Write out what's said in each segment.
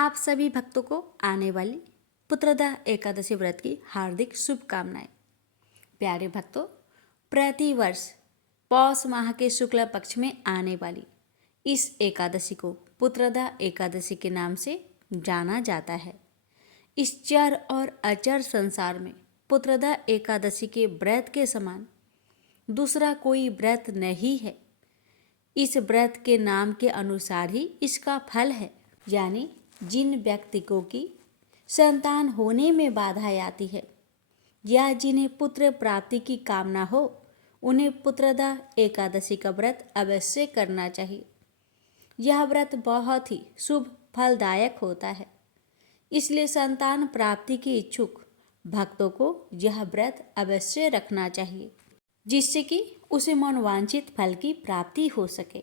आप सभी भक्तों को आने वाली पुत्रदा एकादशी व्रत की हार्दिक शुभकामनाएं। प्यारे भक्तों, प्रतिवर्ष पौष माह के शुक्ल पक्ष में आने वाली इस एकादशी को पुत्रदा एकादशी के नाम से जाना जाता है। इस चर और अचर संसार में पुत्रदा एकादशी के व्रत के समान दूसरा कोई व्रत नहीं है। इस व्रत के नाम के अनुसार ही इसका फल है, यानी जिन व्यक्तियों की संतान होने में बाधा आती है या जिन्हें पुत्र प्राप्ति की कामना हो, उन्हें पुत्रदा एकादशी का व्रत अवश्य करना चाहिए। यह व्रत बहुत ही शुभ फलदायक होता है, इसलिए संतान प्राप्ति के इच्छुक भक्तों को यह व्रत अवश्य रखना चाहिए, जिससे कि उसे मनोवांछित फल की प्राप्ति हो सके।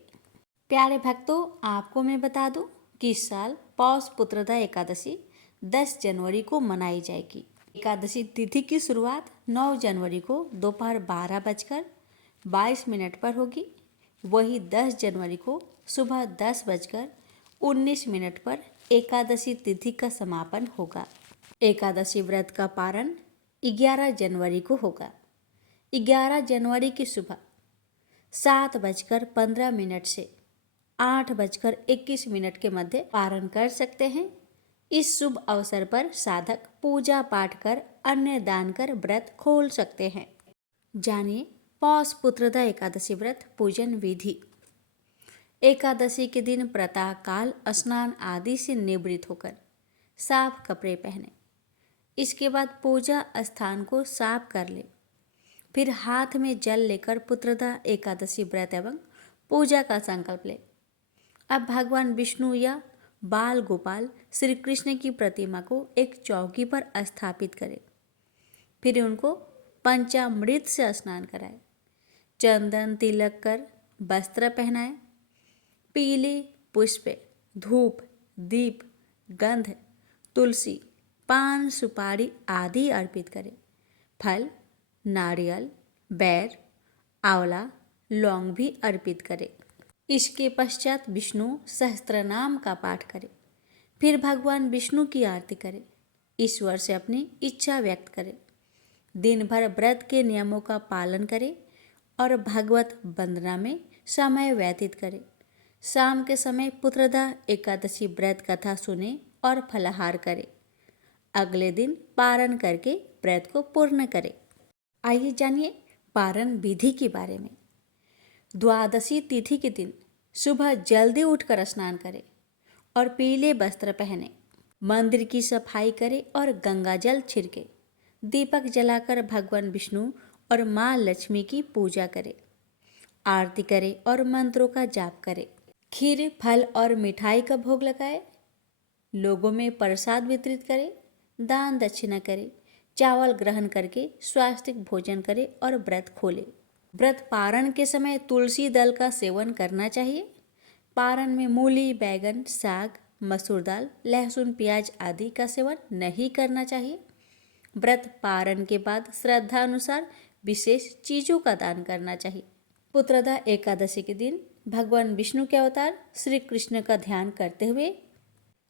प्यारे भक्तों, आपको मैं बता दूं कि इस साल पौष पुत्रदा एकादशी 10 जनवरी को मनाई जाएगी। एकादशी तिथि की शुरुआत 9 जनवरी को दोपहर 12:22 पर होगी। वही 10 जनवरी को सुबह 10:19 पर एकादशी तिथि का समापन होगा। एकादशी व्रत का पारण 11 जनवरी को होगा। 11 जनवरी की सुबह 7:15 से 8:21 के मध्य पारण कर सकते हैं। इस शुभ अवसर पर साधक पूजा पाठ कर अन्न दान कर व्रत खोल सकते हैं। जानिए पौष पुत्रदा एकादशी व्रत पूजन विधि। एकादशी के दिन प्रातः काल स्नान आदि से निवृत्त होकर साफ कपड़े पहने। इसके बाद पूजा स्थान को साफ कर ले। फिर हाथ में जल लेकर पुत्रदा एकादशी व्रत एवं पूजा का संकल्प ले। अब भगवान विष्णु या बाल गोपाल श्री कृष्ण की प्रतिमा को एक चौकी पर स्थापित करें। फिर उनको पंचामृत से स्नान कराए, चंदन तिलक कर वस्त्र पहनाए, पीले पुष्प, धूप, दीप, गंध, तुलसी, पान, सुपारी आदि अर्पित करें। फल, नारियल, बैर, आंवला, लौंग भी अर्पित करें। इसके पश्चात विष्णु सहस्त्रनाम का पाठ करें। फिर भगवान विष्णु की आरती करें। ईश्वर से अपनी इच्छा व्यक्त करें। दिन भर व्रत के नियमों का पालन करें और भगवत वंदना में समय व्यतीत करें। शाम के समय पुत्रदा एकादशी व्रत कथा सुने और फलाहार करें। अगले दिन पारण करके व्रत को पूर्ण करें। आइए जानिए पारण विधि के बारे में। द्वादशी तिथि के दिन सुबह जल्दी उठकर स्नान करें और पीले वस्त्र पहने। मंदिर की सफाई करें और गंगा जल छिड़के। दीपक जलाकर भगवान विष्णु और माँ लक्ष्मी की पूजा करें। आरती करें और मंत्रों का जाप करें। खीर, फल और मिठाई का भोग लगाए। लोगों में प्रसाद वितरित करें। दान दक्षिणा करें। चावल ग्रहण करके स्वास्तिक भोजन करें और व्रत खोले। व्रत पारण के समय तुलसी दल का सेवन करना चाहिए। पारण में मूली, बैगन, साग, मसूर दाल, लहसुन, प्याज आदि का सेवन नहीं करना चाहिए। व्रत पारण के बाद श्रद्धा अनुसार विशेष चीजों का दान करना चाहिए। पुत्रदा एकादशी के दिन भगवान विष्णु के अवतार श्री कृष्ण का ध्यान करते हुए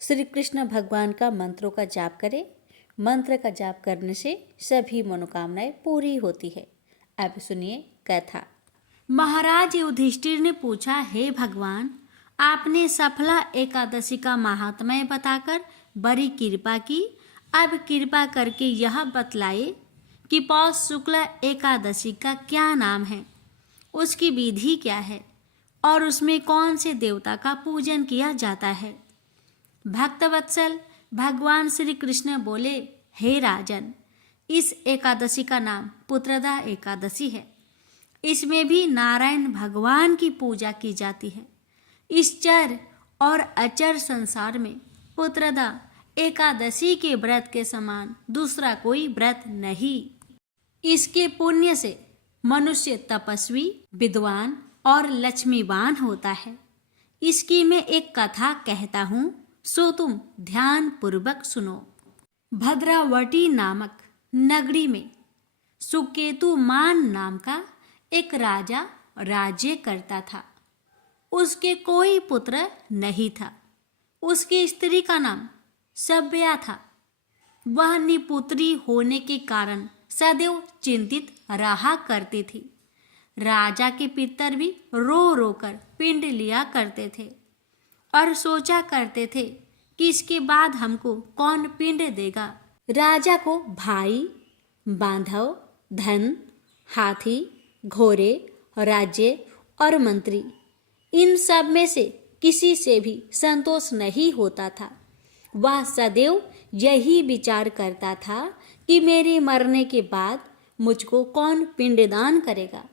श्री कृष्ण भगवान का मंत्रों का जाप करें। मंत्र का जाप करने से सभी मनोकामनाएं पूरी होती है। अब सुनिए कथा। महाराज युधिष्ठिर ने पूछा, हे भगवान, आपने सफला एकादशी का महात्म्य बताकर बड़ी कृपा की। अब कृपा करके यह बतलाए कि पौष शुक्ल एकादशी का क्या नाम है, उसकी विधि क्या है और उसमें कौन से देवता का पूजन किया जाता है। भक्तवत्सल भगवान श्री कृष्ण बोले, हे राजन, इस एकादशी का नाम पुत्रदा एकादशी है। इसमें भी नारायण भगवान की पूजा की जाती है। इस चर और अचर संसार में पुत्रदा एकादशी के व्रत के समान दूसरा कोई व्रत नहीं। इसके पुण्य से मनुष्य तपस्वी, विद्वान और लक्ष्मीवान होता है। इसकी मैं एक कथा कहता हूँ, सो तुम ध्यान पूर्वक सुनो। भद्रावती नामक नगरी में सुकेतुमान नाम का एक राजा राज्य करता था। उसके कोई पुत्र नहीं था। उसकी स्त्री का नाम सभ्या था। वह निपुत्री होने के कारण सदैव चिंतित रहा करती थी। राजा के पितर भी रो रो कर पिंड लिया करते थे और सोचा करते थे कि इसके बाद हमको कौन पिंड देगा। राजा को भाई, बांधव, धन, हाथी, घोड़े, राज्य और मंत्री, इन सब में से किसी से भी संतोष नहीं होता था। वह सदैव यही विचार करता था कि मेरे मरने के बाद मुझको कौन पिंडदान करेगा।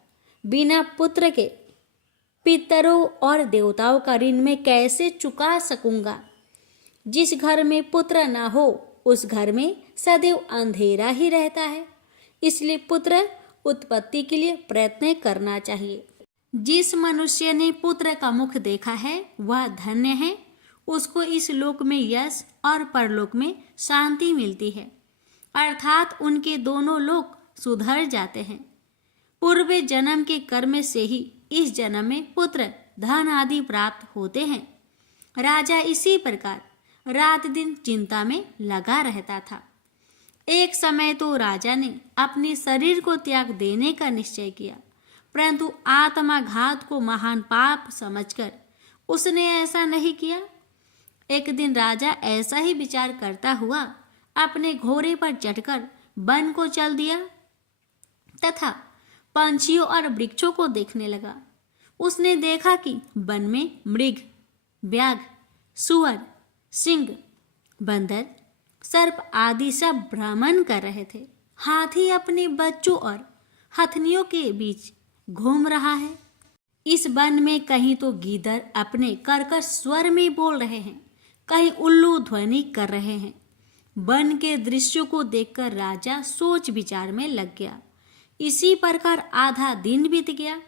बिना पुत्र के पितरों और देवताओं का ऋण मैं कैसे चुका सकूंगा। जिस घर में पुत्र न हो उस घर में सदैव अंधेरा ही रहता है। इसलिए पुत्र उत्पत्ति के लिए प्रयत्न करना चाहिए। जिस मनुष्य ने पुत्र का मुख देखा है वह धन्य है। उसको इस लोक में यश और परलोक में शांति मिलती है, अर्थात उनके दोनों लोक सुधर जाते हैं। पूर्व जन्म के कर्म से ही इस जन्म में पुत्र, धन आदि प्राप्त होते हैं। राजा इसी प्रकार रात दिन चिंता में लगा रहता था। एक समय तो राजा ने अपने शरीर को त्याग देने का निश्चय किया, परंतु आत्माघात को महान पाप समझकर उसने ऐसा नहीं किया। एक दिन राजा ऐसा ही विचार करता हुआ अपने घोड़े पर चढ़कर वन को चल दिया तथा पंछियों और वृक्षों को देखने लगा। उसने देखा कि वन में मृग, व्याघ्र, सुअर, सिंह, बंदर, सर्प आदि सब भ्रमण कर रहे थे। हाथी अपने बच्चों और हथनियों के बीच घूम रहा है। इस वन में कहीं तो गीदड़ अपने कर्कश स्वर में बोल रहे हैं, कहीं उल्लू ध्वनि कर रहे हैं। वन के दृश्यों को देखकर राजा सोच विचार में लग गया। इसी प्रकार आधा दिन बीत गया।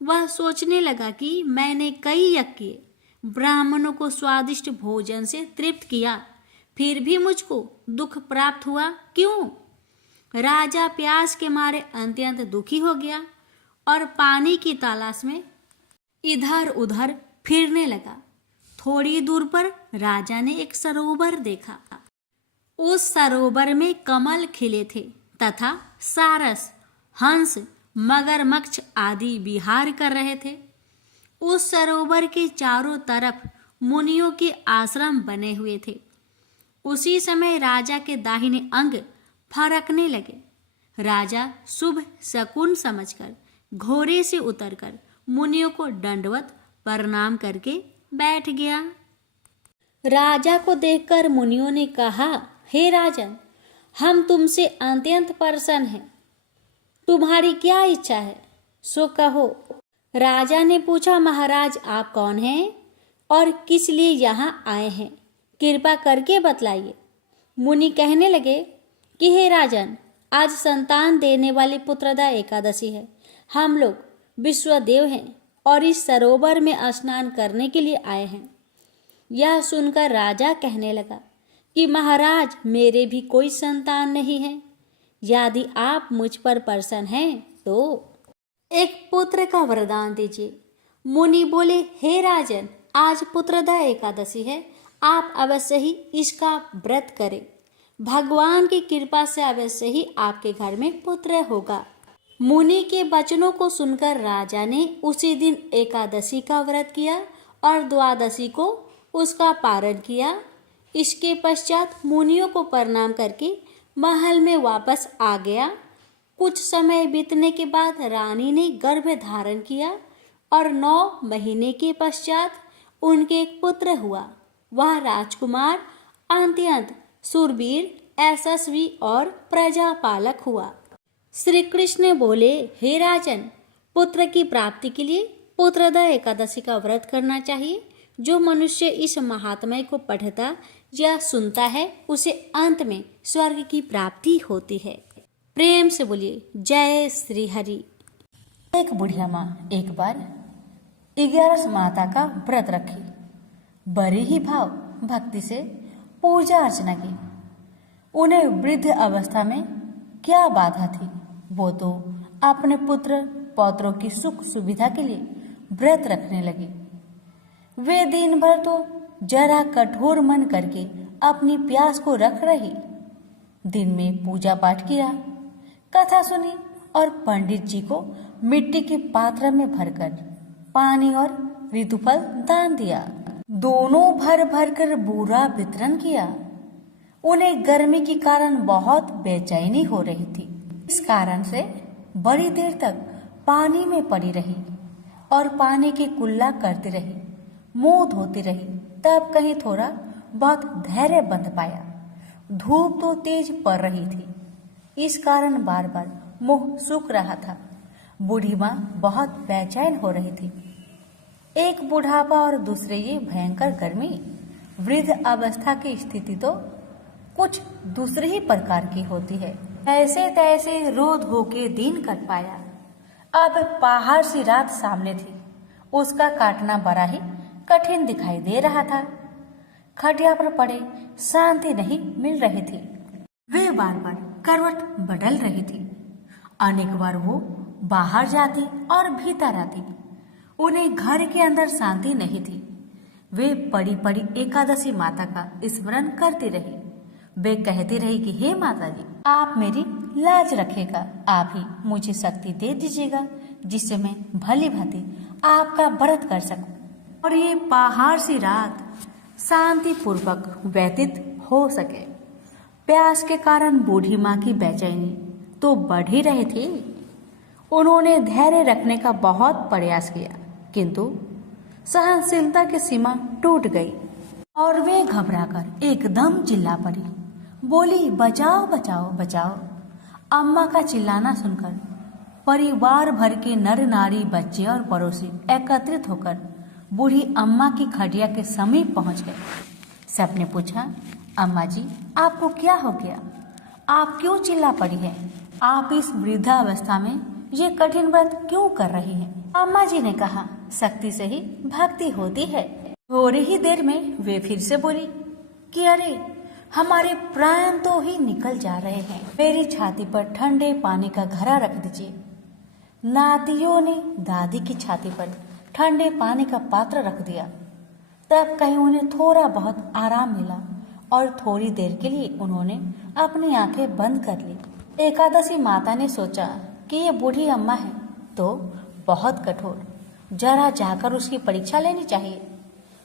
वह सोचने लगा कि मैंने कई यज्ञ किए, ब्राह्मणों को स्वादिष्ट भोजन से तृप्त किया, फिर भी मुझको दुख प्राप्त हुआ क्यों? राजा प्यास के मारे अत्यंत दुखी हो गया और पानी की तलाश में इधर उधर फिरने लगा। थोड़ी दूर पर राजा ने एक सरोवर देखा। उस सरोवर में कमल खिले थे तथा सारस, हंस, मगरमच्छ आदि विहार कर रहे थे। उस सरोवर के चारों तरफ मुनियों के आश्रम बने हुए थे। उसी समय राजा के दाहिने अंग फरकने लगे। राजा शुभ शकुन समझकर घोड़े से उतरकर मुनियों को दंडवत प्रणाम करके बैठ गया। राजा को देखकर मुनियों ने कहा, हे राजन, हम तुमसे अत्यंत प्रसन्न हैं। तुम्हारी क्या इच्छा है सो कहो। राजा ने पूछा, महाराज आप कौन हैं और किस लिए यहाँ आए हैं, कृपा करके बतलाइए। मुनि कहने लगे कि हे राजन, आज संतान देने वाली पुत्रदा एकादशी है। हम लोग विश्वदेव हैं और इस सरोवर में स्नान करने के लिए आए हैं। यह सुनकर राजा कहने लगा कि महाराज मेरे भी कोई संतान नहीं है। यदि आप मुझ पर प्रसन्न हैं तो एक पुत्र का वरदान दीजिए। मुनि बोले, हे राजन, आज पुत्रदा एकादशी है, आप अवश्य ही इसका व्रत करें। भगवान की कृपा से अवश्य ही आपके घर में पुत्र होगा। मुनि के वचनों को सुनकर राजा ने उसी दिन एकादशी का व्रत किया और द्वादशी को उसका पारण किया। इसके पश्चात मुनियों को प्रणाम करके महल में वापस आ गया। कुछ समय बीतने के बाद रानी ने गर्भ धारण किया और 9 महीने के पश्चात उनके एक पुत्र हुआ। वह राजकुमार अत्यंत शूरवीर, यशस्वी और प्रजापालक हुआ। श्री कृष्ण बोले, हे राजन, पुत्र की प्राप्ति के लिए पुत्रदा एकादशी का व्रत करना चाहिए। जो मनुष्य इस महात्म्य को पढ़ता या सुनता है उसे अंत में स्वर्ग की प्राप्ति होती है। प्रेम से बोलिए जय श्री हरि। एक बुढ़िया माँ एक बार 11 माता का व्रत रखी। बड़े ही भाव भक्ति से पूजा अर्चना की। उन्हें वृद्ध अवस्था में क्या बाधा थी, वो तो अपने पुत्र पौत्रों की सुख सुविधा के लिए व्रत रखने लगी। वे दिन भर तो जरा कठोर मन करके अपनी प्यास को रख रही। दिन में पूजा पाठ किया, कथा सुनी और पंडित जी को मिट्टी के पात्र में भरकर पानी और ऋतुफल दान दिया। दोनों भर भर कर बूरा वितरण किया। उन्हें गर्मी के कारण बहुत बेचैनी हो रही थी। इस कारण से बड़ी देर तक पानी में पड़ी रही और पानी की कुल्ला करती रही, मुंह धोती रही। तब कहीं थोड़ा बहुत धैर्य बंध पाया। धूप तो तेज पड़ रही थी, इस कारण बार बार मुंह सूख रहा था। बूढ़ी माँ बहुत बेचैन हो रही थी। एक बुढ़ापा और दूसरे ये भयंकर गर्मी, वृद्ध अवस्था की स्थिति तो कुछ दूसरे ही प्रकार की होती है। ऐसे तैसे रो धो के दिन कट पाया। अब पहाड़ सी रात सामने थी, उसका काटना बड़ा ही कठिन दिखाई दे रहा था। खटिया पर पड़े शांति नहीं मिल रही थी। वे बार बार करवट बदल रही थी। अनेक बार वो बाहर जाती और भीतर आती। उन्हें घर के अंदर शांति नहीं थी। वे पड़ी पड़ी एकादशी माता का स्मरण करती रही। वे कहती रही कि हे माता जी, आप मेरी लाज रखेगा, आप ही मुझे शक्ति दे दीजिएगा जिससे मैं भली भांति आपका व्रत कर सकूं और ये पहाड़ सी रात शांति पूर्वक व्यतीत हो सके। प्यास के कारण बूढ़ी माँ की बेचैनी तो बढ़ ही रही थी। उन्होंने धैर्य रखने का बहुत प्रयास किया, किंतु सहनशीलता की सीमा टूट गई और वे घबराकर एकदम चिल्ला पड़ी। बोली, बचाओ बचाओ बचाओ। अम्मा का चिल्लाना सुनकर परिवार भर के नर नारी, बच्चे और पड़ोसी एकत्रित होकर बूढ़ी अम्मा की खटिया के समीप पहुंच गए। सबने पूछा, अम्मा जी आपको क्या हो गया? आप क्यों चिल्ला पड़ी हैं? आप इस वृद्धावस्था में ये कठिन व्रत क्यों कर रही हैं? अम्मा जी ने कहा, शक्ति से ही भक्ति होती है। थोड़ी ही देर में वे फिर से बोली कि अरे हमारे प्राण तो ही निकल जा रहे हैं। मेरी छाती पर ठंडे पानी का घड़ा रख दीजिए। नातियों ने दादी की छाती पर ठंडे पानी का पात्र रख दिया। तब कहीं उन्हें थोड़ा बहुत आराम मिला और थोड़ी देर के लिए उन्होंने अपनी आंखें बंद कर ली। एकादशी माता ने सोचा कि ये बूढ़ी अम्मा है तो बहुत कठोर, जरा जाकर उसकी परीक्षा लेनी चाहिए।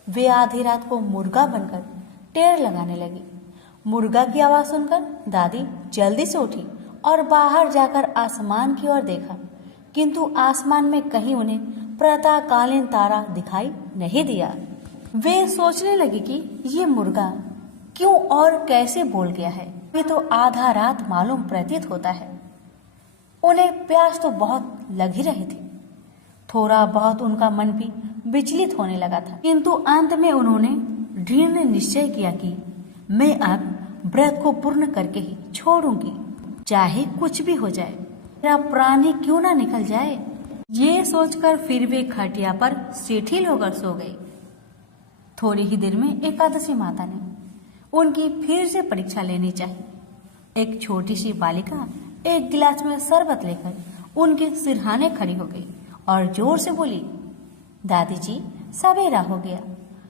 वे आधी रात को मुर्गा बनकर टेर लगाने लगी। मुर्गा की आवाज सुनकर दादी जल्दी से उठी और बाहर जाकर आसमान की ओर देखा, किंतु आसमान में कहीं उन्हें प्रातःकालीन तारा दिखाई नहीं दिया। वे सोचने लगी कि ये मुर्गा क्यों और कैसे बोल गया है। वे तो आधा रात मालूम प्रतीत होता है। उन्हें प्यास तो बहुत लग ही रही थी। थोड़ा बहुत उनका मन भी विचलित होने लगा था, किंतु अंत में उन्होंने दृढ़ निश्चय किया कि मैं अब व्रत को पूर्ण करके ही छोड़ूंगी, चाहे कुछ भी हो जाए, मेरा प्राण ही क्यों ना निकल जाए। ये सोचकर फिर वे खटिया पर शिथिल होकर सो गई। थोड़ी ही देर में एकादशी माता ने उनकी फिर से परीक्षा लेनी चाहिए। एक छोटी सी बालिका एक गिलास में शरबत लेकर उनके सिरहाने खड़ी हो गई और जोर से बोली, दादी जी सवेरा हो गया,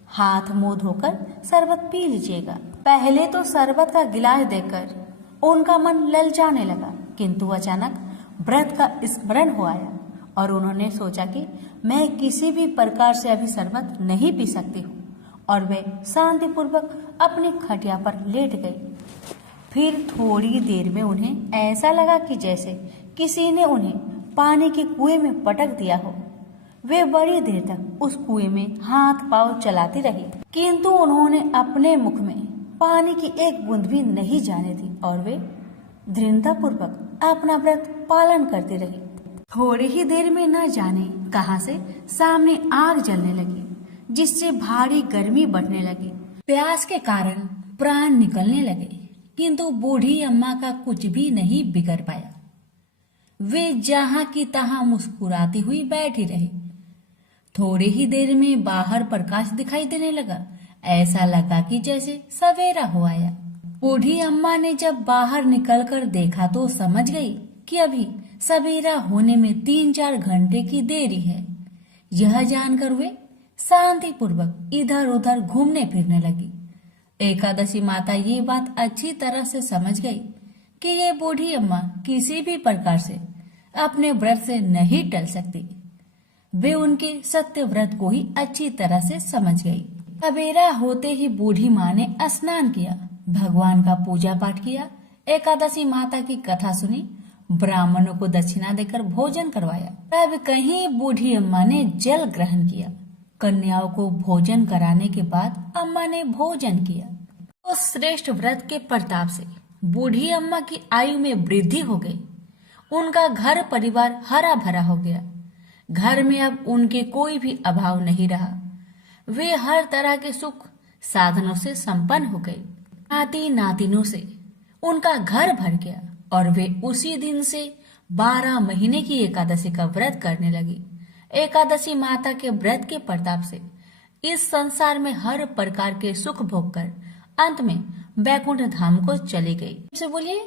हाथ मुंह धोकर शरबत पी लीजिएगा। पहले तो शरबत का गिलास देखकर उनका मन ललचाने लगा, किंतु अचानक व्रत का स्मरण हो आया और उन्होंने सोचा कि मैं किसी भी प्रकार से अभी शरबत नहीं पी सकती हूँ और वे शांतिपूर्वक अपनी खटिया पर लेट गई। फिर थोड़ी देर में उन्हें ऐसा लगा कि जैसे किसी ने उन्हें पानी के कुएं में पटक दिया हो। वे बड़ी देर तक उस कुएं में हाथ पांव चलाती रही, किंतु उन्होंने अपने मुख में पानी की एक बूंद भी नहीं जाने दी और वे दृढ़तापूर्वक अपना व्रत पालन करती रही। थोड़ी ही देर में न जाने कहां से सामने आग जलने लगी, जिससे भारी गर्मी बढ़ने लगी। प्यास के कारण प्राण निकलने लगे, किंतु बूढ़ी अम्मा का कुछ भी नहीं बिगड़ पाया। वे जहां की तहां मुस्कुराती हुई बैठी रही। थोड़ी ही देर में बाहर प्रकाश दिखाई देने लगा। ऐसा लगा कि जैसे सवेरा हो आया। बूढ़ी अम्मा ने जब बाहर निकलकर देखा तो समझ गई कि अभी सवेरा होने में 3-4 घंटे की देरी है। यह जानकर वे शांतिपूर्वक इधर उधर घूमने फिरने लगी। एकादशी माता ये बात अच्छी तरह से समझ गई कि ये बूढ़ी अम्मा किसी भी प्रकार से अपने व्रत से नहीं टल सकती। वे उनके सत्य व्रत को ही अच्छी तरह से समझ गई। सवेरा होते ही बूढ़ी माँ ने स्नान किया, भगवान का पूजा पाठ किया, एकादशी माता की कथा सुनी, ब्राह्मणों को दक्षिणा देकर भोजन करवाया। तब कहीं बूढ़ी अम्मा ने जल ग्रहण किया। कन्याओं को भोजन कराने के बाद अम्मा ने भोजन किया। उस श्रेष्ठ व्रत के प्रताप से बूढ़ी अम्मा की आयु में वृद्धि हो गई। उनका घर परिवार हरा भरा हो गया। घर में अब उनके कोई भी अभाव नहीं रहा। वे हर तरह के सुख साधनों से संपन्न हो गए। नाती नातिनों से उनका घर भर गया और वे उसी दिन से 12 महीने की एकादशी का व्रत करने लगी। एकादशी माता के व्रत के प्रताप से इस संसार में हर प्रकार के सुख भोग कर अंत में वैकुंठ धाम को चली गई। से बोलिए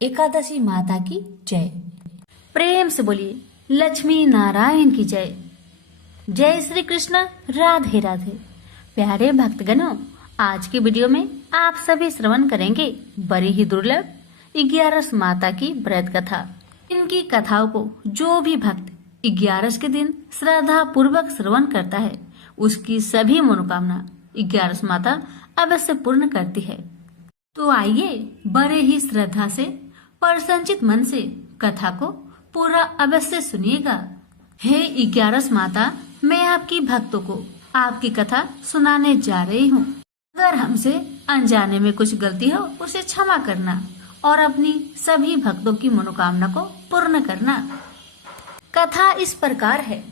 एकादशी माता की जय। प्रेम से बोलिए लक्ष्मी नारायण की जय। जय श्री कृष्ण, राधे राधे। प्यारे भक्तगणों, आज की वीडियो में आप सभी श्रवण करेंगे बड़ी ही दुर्लभ 11 माता की व्रत कथा। इनकी कथाओं को जो भी भक्त 11 के दिन श्रद्धा पूर्वक श्रवण करता है उसकी सभी मनोकामना 11 माता अवश्य पूर्ण करती है। तो आइए बड़े ही श्रद्धा से प्रसन्नचित मन से कथा को पूरा अवश्य सुनिएगा। हे 11 माता, मैं आपकी भक्तों को आपकी कथा सुनाने जा रही हूँ। अगर हमसे अनजाने में कुछ गलती हो उसे क्षमा करना और अपनी सभी भक्तों की मनोकामना को पूर्ण करना। कथा इस प्रकार है।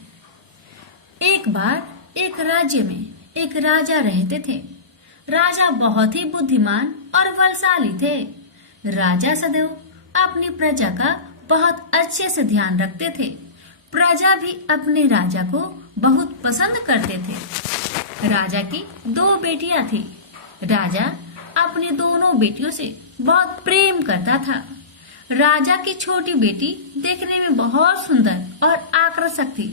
एक बार एक राज्य में एक राजा रहते थे। राजा बहुत ही बुद्धिमान और बलशाली थे। राजा सदैव अपनी प्रजा का बहुत अच्छे से ध्यान रखते थे। प्रजा भी अपने राजा को बहुत पसंद करते थे। राजा की 2 बेटियां थी। राजा अपनी दोनों बेटियों से बहुत प्रेम करता था। राजा की छोटी बेटी देखने में बहुत सुंदर और आकर्षक थी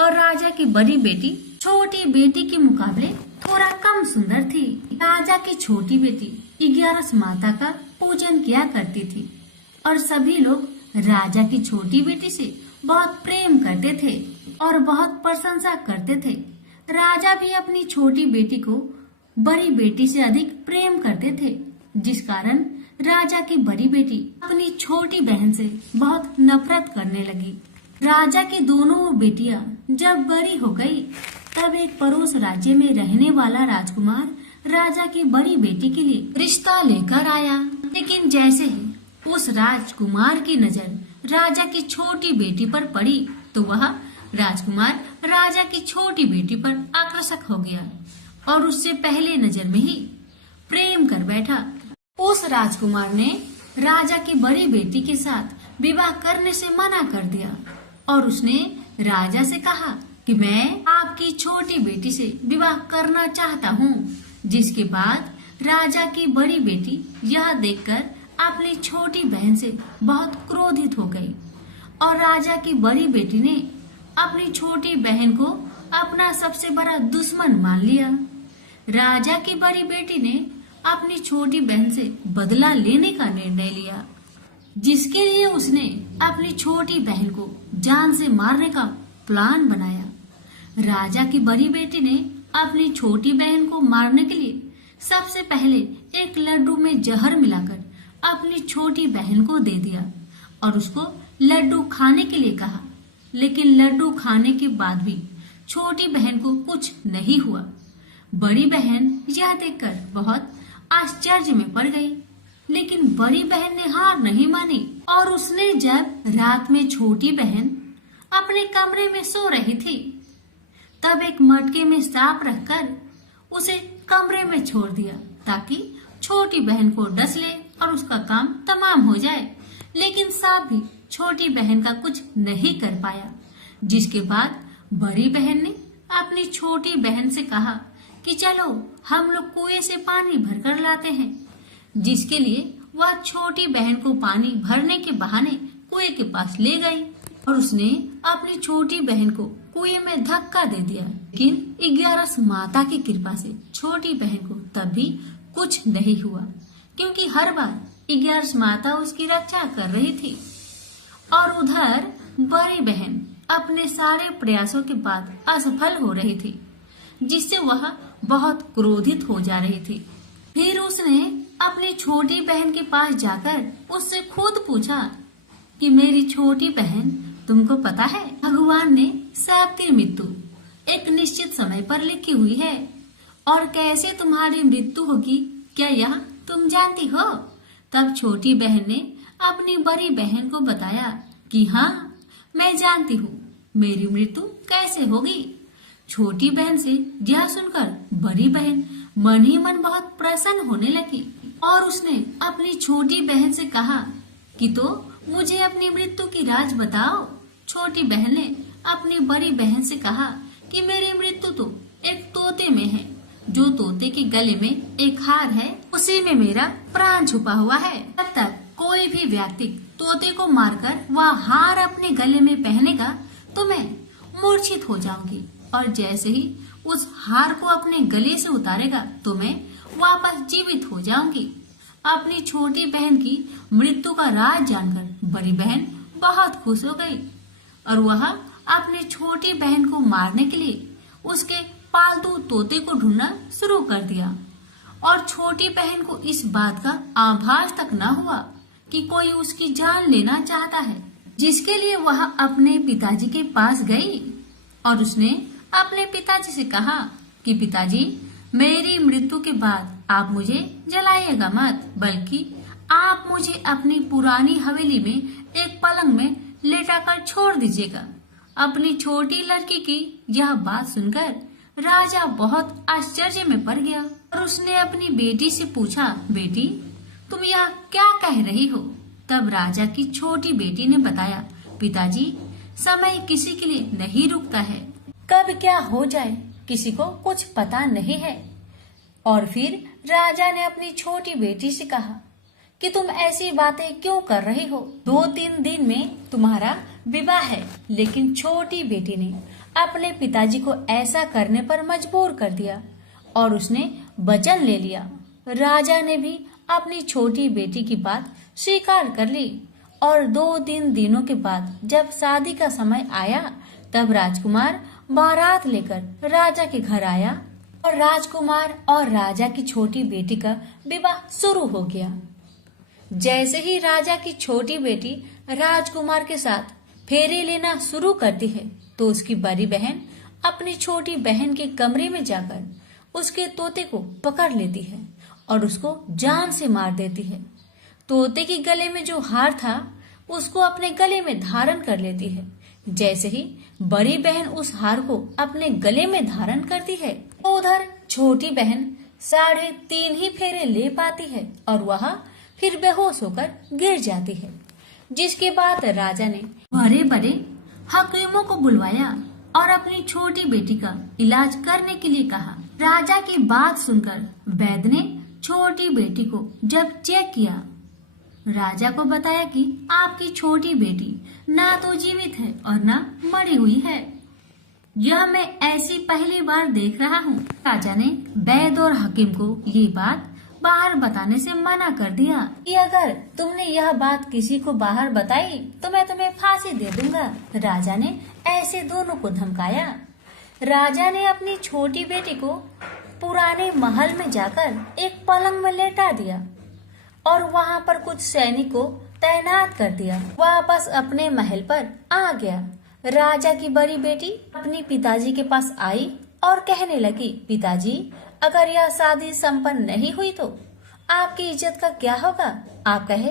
और राजा की बड़ी बेटी छोटी बेटी के मुकाबले थोड़ा कम सुंदर थी। राजा की छोटी बेटी 11 माता का पूजन किया करती थी और सभी लोग राजा की छोटी बेटी से बहुत प्रेम करते थे और बहुत प्रशंसा करते थे। राजा भी अपनी छोटी बेटी को बड़ी बेटी से अधिक प्रेम करते थे, जिस कारण राजा की बड़ी बेटी अपनी छोटी बहन से बहुत नफरत करने लगी। राजा की दोनों बेटियां जब बड़ी हो गई, तब एक पड़ोस राज्य में रहने वाला राजकुमार राजा की बड़ी बेटी के लिए रिश्ता लेकर आया। लेकिन जैसे ही उस राजकुमार की नजर राजा की छोटी बेटी पर पड़ी तो वह राजकुमार राजा की छोटी बेटी पर आकर्षक हो गया और उससे पहले नजर में ही प्रेम कर बैठा। उस राजकुमार ने राजा की बड़ी बेटी के साथ विवाह करने से मना कर दिया और उसने राजा से कहा कि मैं आपकी छोटी बेटी से विवाह करना चाहता हूँ। जिसके बाद राजा की बड़ी बेटी यह देखकर अपनी छोटी बहन से बहुत क्रोधित हो गई और राजा की बड़ी बेटी ने अपनी छोटी बहन को अपना सबसे बड़ा दुश्मन मान लिया। राजा की बड़ी बेटी ने अपनी छोटी बहन से बदला लेने का निर्णय लिया, जिसके लिए उसने अपनी छोटी बहन को जान से मारने का प्लान बनाया। राजा की बड़ी बेटी ने अपनी छोटी बहन को मारने के लिए सबसे पहले एक लड्डू में जहर मिलाकर अपनी छोटी बहन को दे दिया और उसको लड्डू खाने के लिए कहा। लेकिन लड्डू खाने के बाद भी छोटी बहन को कुछ नहीं हुआ। बड़ी बहन यह देखकर बहुत आश्चर्य में पड़ गई, लेकिन बड़ी बहन ने हार नहीं मानी और उसने जब रात में छोटी बहन अपने कमरे में सो रही थी, तब एक मटके में सांप रखकर उसे कमरे में छोड़ दिया ताकि छोटी बहन को डस ले और उसका काम तमाम हो जाए। लेकिन सांप भी छोटी बहन का कुछ नहीं कर पाया। जिसके बाद बड़ी बहन ने अपनी छोटी बहन से कहा कि चलो हम लोग कुएं से पानी भरकर लाते हैं। जिसके लिए वह छोटी बहन को पानी भरने के बहाने कुएं के पास ले गई और उसने अपनी छोटी बहन को कुएं में धक्का दे दिया। लेकिन 11 माता की कृपा से छोटी बहन को तब भी कुछ नहीं हुआ, क्योंकि हर बार 11 माता उसकी रक्षा कर रही थी। और उधर बड़ी बहन अपने सारे प्रयासों के बाद असफल हो रही थी, जिससे वह बहुत क्रोधित हो जा रही थी। फिर उसने अपनी छोटी बहन के पास जाकर उससे खुद पूछा कि मेरी छोटी बहन, तुमको पता है भगवान ने सबकी मृत्यु एक निश्चित समय पर लिखी हुई है, और कैसे तुम्हारी मृत्यु होगी क्या यह तुम जानती हो? तब छोटी बहन ने अपनी बड़ी बहन को बताया कि हाँ, मैं जानती हूँ मेरी मृत्यु कैसे होगी। छोटी बहन से यह सुनकर बड़ी बहन मन ही मन बहुत प्रसन्न होने लगी और उसने अपनी छोटी बहन से कहा कि तो मुझे अपनी मृत्यु की राज बताओ। छोटी बहन ने अपनी बड़ी बहन से कहा कि मेरी मृत्यु तो एक तोते में है, जो तोते के गले में एक हार है, उसी में मेरा प्राण छुपा हुआ है। जब तक कोई भी व्यक्ति तोते को मारकर वह हार अपने गले में पहनेगा तो मैं मूर्छित हो जाऊंगी, और जैसे ही उस हार को अपने गले से उतारेगा तो मैं वापस जीवित हो जाऊंगी। अपनी छोटी बहन की मृत्यु का राज जानकर बड़ी बहन बहुत खुश हो गई और वह अपनी छोटी बहन को मारने के लिए उसके पालतू तोते को ढूंढना शुरू कर दिया। और छोटी बहन को इस बात का आभास तक न हुआ कि कोई उसकी जान लेना चाहता है, जिसके लिए वह अपने पिताजी के पास गई और उसने अपने पिताजी से कहा कि पिताजी, मेरी मृत्यु के बाद आप मुझे जलाइएगा मत, बल्कि आप मुझे अपनी पुरानी हवेली में एक पलंग में लेटाकर छोड़ दीजिएगा। अपनी छोटी लड़की की यह बात सुनकर राजा बहुत आश्चर्य में पड़ गया और उसने अपनी बेटी से पूछा, बेटी, तुम यह क्या कह रही हो? तब राजा की छोटी बेटी ने बताया, पिताजी, समय किसी के लिए नहीं रुकता है, कब क्या हो जाए किसी को कुछ पता नहीं है। और फिर राजा ने अपनी छोटी बेटी से कहा कि तुम ऐसी बातें क्यों कर रही हो? 2-3 दिन में तुम्हारा विवाह है। लेकिन छोटी बेटी ने अपने पिताजी को ऐसा करने पर मजबूर कर दिया और उसने वचन ले लिया। राजा ने भी अपनी छोटी बेटी की बात स्वीकार कर ली और 2-3 दिनों के बाद जब शादी का समय आया तब राजकुमार बारात लेकर राजा के घर आया और राजकुमार और राजा की छोटी बेटी का विवाह शुरू हो गया। जैसे ही राजा की छोटी बेटी राजकुमार के साथ फेरे लेना शुरू करती है तो उसकी बड़ी बहन अपनी छोटी बहन के कमरे में जाकर उसके तोते को पकड़ लेती है और उसको जान से मार देती है। तोते के गले में जो हार था उसको अपने गले में धारण कर लेती है। जैसे ही बड़ी बहन उस हार को अपने गले में धारण करती है तो उधर छोटी बहन 3.5 ही फेरे ले पाती है और वह फिर बेहोश होकर गिर जाती है। जिसके बाद राजा ने बड़े बड़े हकीमों को बुलवाया और अपनी छोटी बेटी का इलाज करने के लिए कहा। राजा की बात सुनकर वैद्य ने छोटी बेटी को जब चेक किया, राजा को बताया कि आपकी छोटी बेटी ना तो जीवित है और ना मरी हुई है। यह मैं ऐसी पहली बार देख रहा हूँ। राजा ने वैद्य और हकीम को ये बात बाहर बताने से मना कर दिया कि अगर तुमने यह बात किसी को बाहर बताई तो मैं तुम्हें फांसी दे दूंगा। राजा ने ऐसे दोनों को धमकाया। राजा ने अपनी छोटी बेटी को पुराने महल में जाकर एक पलंग में लेटा दिया और वहाँ पर कुछ सैनिक को तैनात कर दिया। वापस अपने महल पर आ गया। राजा की बड़ी बेटी अपने पिताजी के पास आई और कहने लगी, पिताजी, अगर यह शादी संपन्न नहीं हुई तो आपकी इज्जत का क्या होगा? आप कहे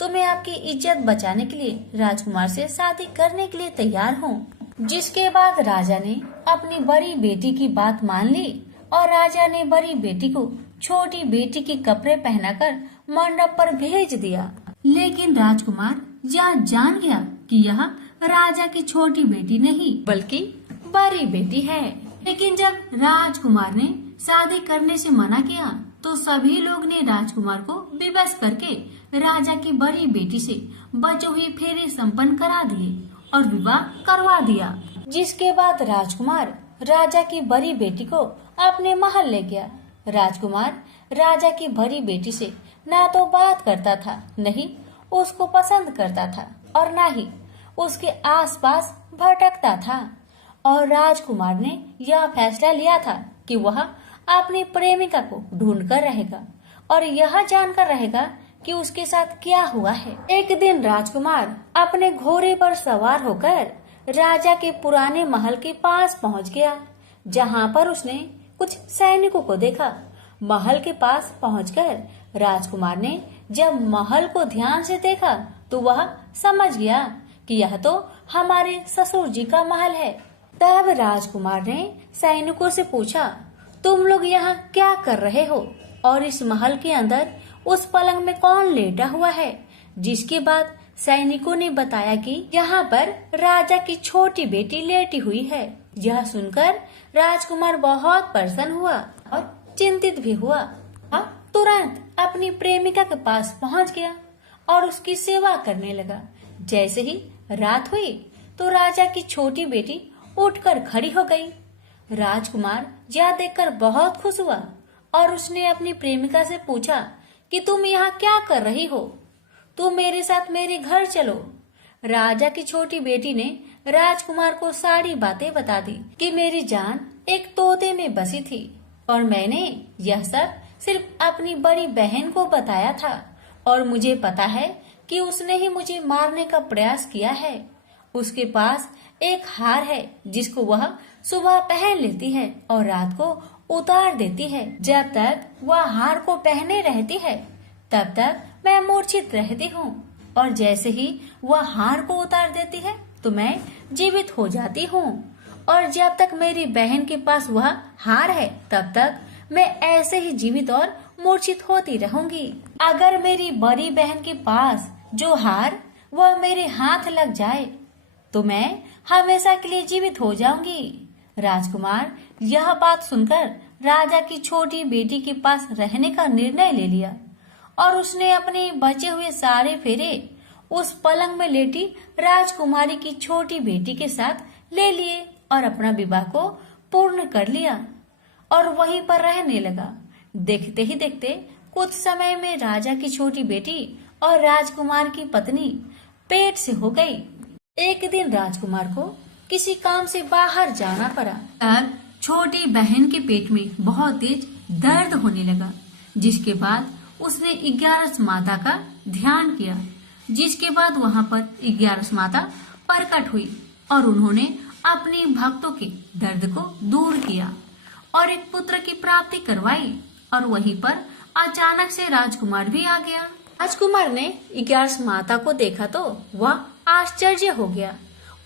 तो मैं आपकी इज्जत बचाने के लिए राजकुमार से शादी करने के लिए तैयार हूँ। जिसके बाद राजा ने अपनी बड़ी बेटी की बात मान ली और राजा ने बड़ी बेटी को छोटी बेटी के कपड़े पहनाकर मंडप पर भेज दिया। लेकिन राजकुमार यह जान गया कि यह राजा की छोटी बेटी नहीं बल्कि बड़ी बेटी है। लेकिन जब राजकुमार ने शादी करने से मना किया तो सभी लोग ने राजकुमार को विवश करके राजा की बड़ी बेटी से बचे हुए फेरे संपन्न करा दिए और विवाह करवा दिया। जिसके बाद राजकुमार राजा की बड़ी बेटी को अपने महल ले गया। राजकुमार राजा की बड़ी बेटी से ना तो बात करता था, नहीं उसको पसंद करता था और ना ही उसके आसपास भटकता था। और राजकुमार ने यह फैसला लिया था कि वह अपनी प्रेमिका को ढूंढ कर रहेगा और यह जानकर रहेगा कि उसके साथ क्या हुआ है। एक दिन राजकुमार अपने घोड़े पर सवार होकर राजा के पुराने महल के पास पहुंच गया, जहां पर उसने कुछ सैनिकों को देखा। महल के पास पहुंचकर राजकुमार ने जब महल को ध्यान से देखा तो वह समझ गया कि यह तो हमारे ससुर जी का महल है। तब राजकुमार ने सैनिकों से पूछा, तुम लोग यहाँ क्या कर रहे हो और इस महल के अंदर उस पलंग में कौन लेटा हुआ है? जिसके बाद सैनिकों ने बताया कि यहाँ पर राजा की छोटी बेटी लेटी हुई है। यह सुनकर राजकुमार बहुत प्रसन्न हुआ और चिंतित भी हुआ। वह तुरंत अपनी प्रेमिका के पास पहुँच गया और उसकी सेवा करने लगा। जैसे ही रात हुई तो राजा की छोटी बेटी उठकर खड़ी हो गई। राजकुमार यह देखकर बहुत खुश हुआ और उसने अपनी प्रेमिका से पूछा कि तुम यहाँ क्या कर रही हो? तुम मेरे साथ मेरे घर चलो। राजा की छोटी बेटी ने राजकुमार को सारी बातें बता दी कि मेरी जान एक तोते में बसी थी और मैंने यह सब सिर्फ अपनी बड़ी बहन को बताया था और मुझे पता है कि उसने ही मुझे मारने का प्रयास किया है। उसके पास एक हार है जिसको वह सुबह पहन लेती है और रात को उतार देती है। जब तक वह हार को पहने रहती है तब तक मैं मूर्छित रहती हूँ और जैसे ही वह हार को उतार देती है तो मैं जीवित हो जाती हूँ। और जब तक मेरी बहन के पास वह हार है तब तक मैं ऐसे ही जीवित और मूर्छित होती रहूंगी। अगर मेरी बड़ी बहन के पास जो हार वह मेरे हाथ लग जाए तो मैं हमेशा के लिए जीवित हो जाऊंगी। राजकुमार यह बात सुनकर राजा की छोटी बेटी के पास रहने का निर्णय ले लिया और उसने अपने बचे हुए सारे फेरे उस पलंग में लेटी राजकुमारी की छोटी बेटी के साथ ले लिए और अपना विवाह को पूर्ण कर लिया और वहीं पर रहने लगा। देखते ही देखते कुछ समय में राजा की छोटी बेटी और राजकुमार की पत्नी पेट से हो गई। एक दिन राजकुमार को किसी काम से बाहर जाना पड़ा। तब छोटी बहन के पेट में बहुत तेज दर्द होने लगा, जिसके बाद उसने 11 माता का ध्यान किया। जिसके बाद वहां पर 11 माता प्रकट हुई और उन्होंने अपने भक्तों के दर्द को दूर किया और एक पुत्र की प्राप्ति करवाई। और वहीं पर अचानक से राजकुमार भी आ गया। राजकुमार ने 11 माता को देखा तो वह आश्चर्य हो गया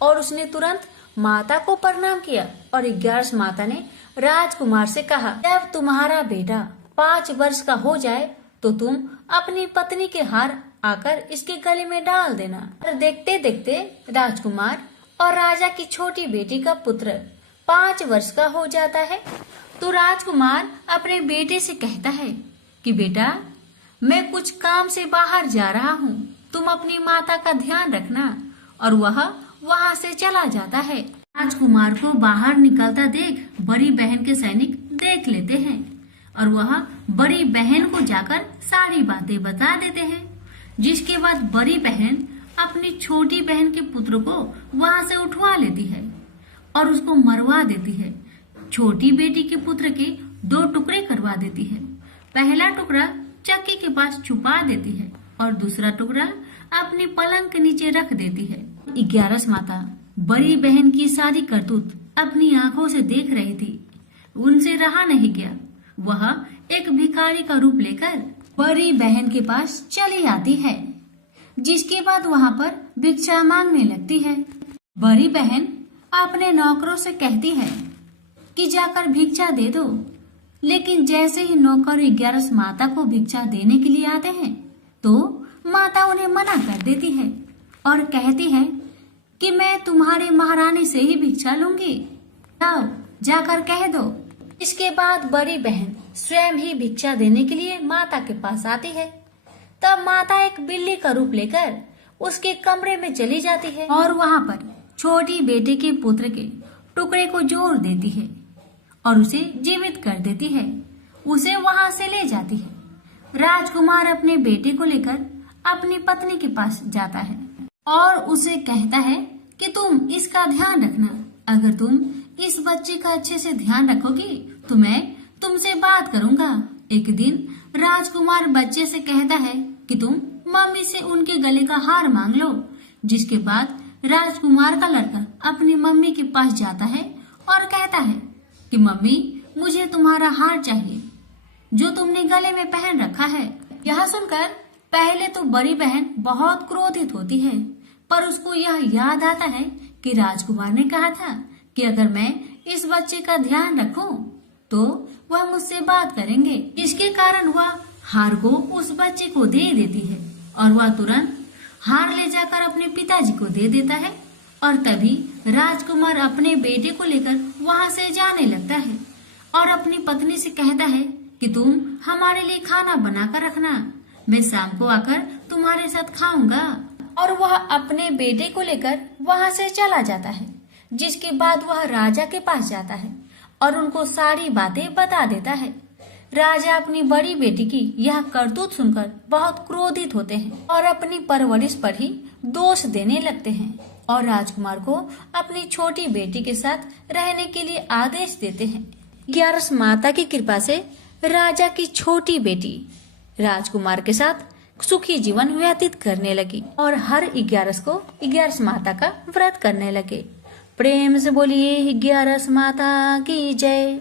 और उसने तुरंत माता को प्रणाम किया और 11 माता ने राजकुमार से कहा, जब तुम्हारा बेटा 5 वर्ष का हो जाए तो तुम अपनी पत्नी के हार आकर इसके गले में डाल देना। और देखते देखते राजकुमार और राजा की छोटी बेटी का पुत्र 5 वर्ष का हो जाता है। तो राजकुमार अपने बेटे से कहता है कि बेटा, मैं कुछ काम से बाहर जा रहा हूँ, तुम अपनी माता का ध्यान रखना। और वह वहाँ से चला जाता है। राजकुमार को बाहर निकलता देख बड़ी बहन के सैनिक देख लेते हैं और वह बड़ी बहन को जाकर सारी बातें बता देते हैं। जिसके बाद बड़ी बहन अपनी छोटी बहन के पुत्र को वहाँ से उठवा लेती है और उसको मरवा देती है। छोटी बेटी के पुत्र के 2 टुकड़े करवा देती है। पहला टुकड़ा चक्की के पास छुपा देती है और दूसरा टुकड़ा अपने पलंग के नीचे रख देती है। 11 माता बड़ी बहन की सारी करतूत अपनी आंखों से देख रही थी। उनसे रहा नहीं गया। वह एक भिखारी का रूप लेकर बड़ी बहन के पास चली आती है, जिसके बाद वहाँ पर भिक्षा मांगने लगती है। बड़ी बहन अपने नौकरों से कहती है कि जाकर भिक्षा दे दो, लेकिन जैसे ही नौकर 11 माता को भिक्षा देने के लिए आते हैं तो माता उन्हें मना कर देती है और कहती है कि मैं तुम्हारे महारानी से ही भिक्षा लूंगी, जाओ जाकर कह दो। इसके बाद बड़ी बहन स्वयं ही भिक्षा देने के लिए माता के पास आती है। तब माता एक बिल्ली का रूप लेकर उसके कमरे में चली जाती है और वहाँ पर छोटी बेटी के पुत्र के टुकड़े को जोड़ देती है और उसे जीवित कर देती है। उसे वहां से ले जाती है। राजकुमार अपने बेटे को लेकर अपनी पत्नी के पास जाता है और उसे कहता है कि तुम इसका ध्यान रखना। अगर तुम इस बच्चे का अच्छे से ध्यान रखोगी तो मैं तुमसे बात करूंगा। एक दिन राजकुमार बच्चे से कहता है कि तुम मम्मी से उनके गले का हार मांग लो। जिसके बाद राजकुमार का लड़का अपनी मम्मी के पास जाता है और कहता है कि मम्मी, मुझे तुम्हारा हार चाहिए जो तुमने गले में पहन रखा है। यह सुनकर पहले तो बड़ी बहन बहुत क्रोधित होती है, पर उसको यह याद आता है कि राजकुमार ने कहा था कि अगर मैं इस बच्चे का ध्यान रखूं तो वह मुझसे बात करेंगे। जिसके कारण वह हार को उस बच्चे को दे देती है और वह तुरंत हार ले जाकर अपने पिताजी को दे देता है। और तभी राजकुमार अपने बेटे को लेकर वहां से जाने लगता है और अपनी पत्नी से कहता है कि तुम हमारे लिए खाना बनाकर रखना, मैं शाम को आकर तुम्हारे साथ खाऊंगा। और वह अपने बेटे को लेकर वहां से चला जाता है। जिसके बाद वह राजा के पास जाता है और उनको सारी बातें बता देता है। राजा अपनी बड़ी बेटी की यह करतूत सुनकर बहुत क्रोधित होते हैं और अपनी परवरिश पर ही दोष देने लगते हैं और राजकुमार को अपनी छोटी बेटी के साथ रहने के लिए आदेश देते हैं। 11 माता की कृपा से राजा की छोटी बेटी राजकुमार के साथ सुखी जीवन व्यतीत करने लगी और हर 11 को 11 माता का व्रत करने लगे। प्रेम से बोलिए 11 माता की जय।